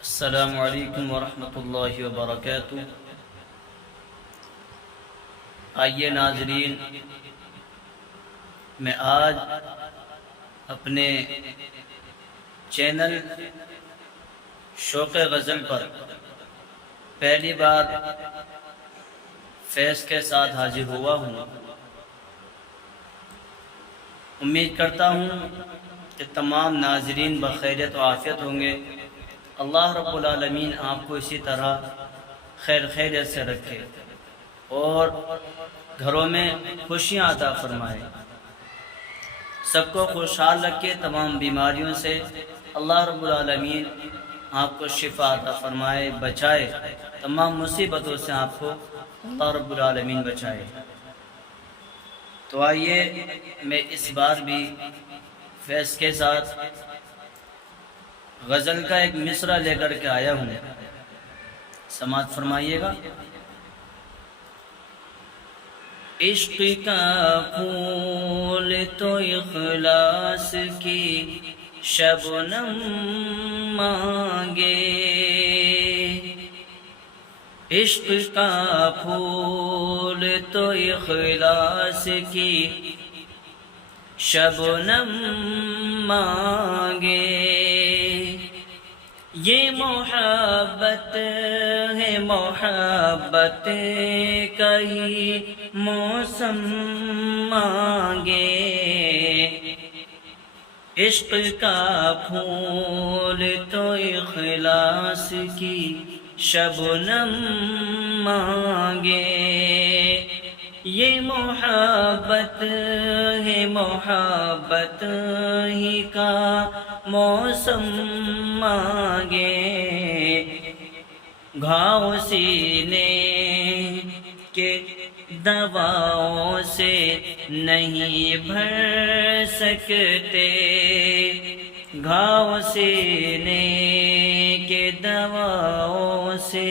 السلام علیکم ورحمۃ اللہ وبرکاتہ۔ آئیے ناظرین، میں آج اپنے چینل شوق غزل پر پہلی بار فیض کے ساتھ حاضر ہوا ہوں۔ امید کرتا ہوں کہ تمام ناظرین بخیریت و عافیت ہوں گے۔ اللہ رب العالمین آپ کو اسی طرح خیریت سے رکھے اور گھروں میں خوشیاں عطا فرمائے، سب کو خوشحال رکھے، تمام بیماریوں سے اللہ رب العالمین آپ کو شفا عطا فرمائے، بچائے، تمام مصیبتوں سے آپ کو اللہ رب العالمین بچائے۔ تو آئیے میں اس بار بھی فیض کے ساتھ غزل کا ایک مصرع لے کر کے آیا ہوں، سماعت فرمائیے گا۔ عشق کا پھول تو اخلاص کی شبنم مانگے، عشق کا پھول تو اخلاص کی شبنم مانگے، یہ محبت ہے، محبت کا ہی موسم مانگے، عشق کا پھول تو اخلاص کی شبنم مانگے، یہ محبت ہے، محبت ہی کا موسم مانگے، گھاؤ سینے کے دواؤں سے نہیں بھر سکتے، گھاؤ سینے کے دواؤں سے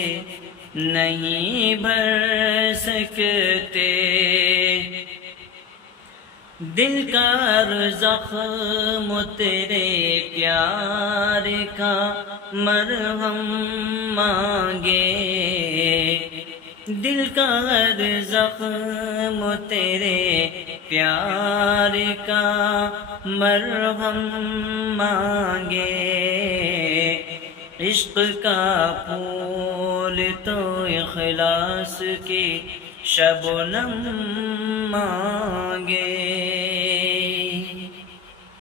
نہیں بھر سکتے، دل کا ہر زخم تیرے پیار کا مرہم مانگے، دل کا ہر زخم تیرے پیار کا مرہم مانگے، عشق کا پھول تو اخلاص کی شبنم مانگے۔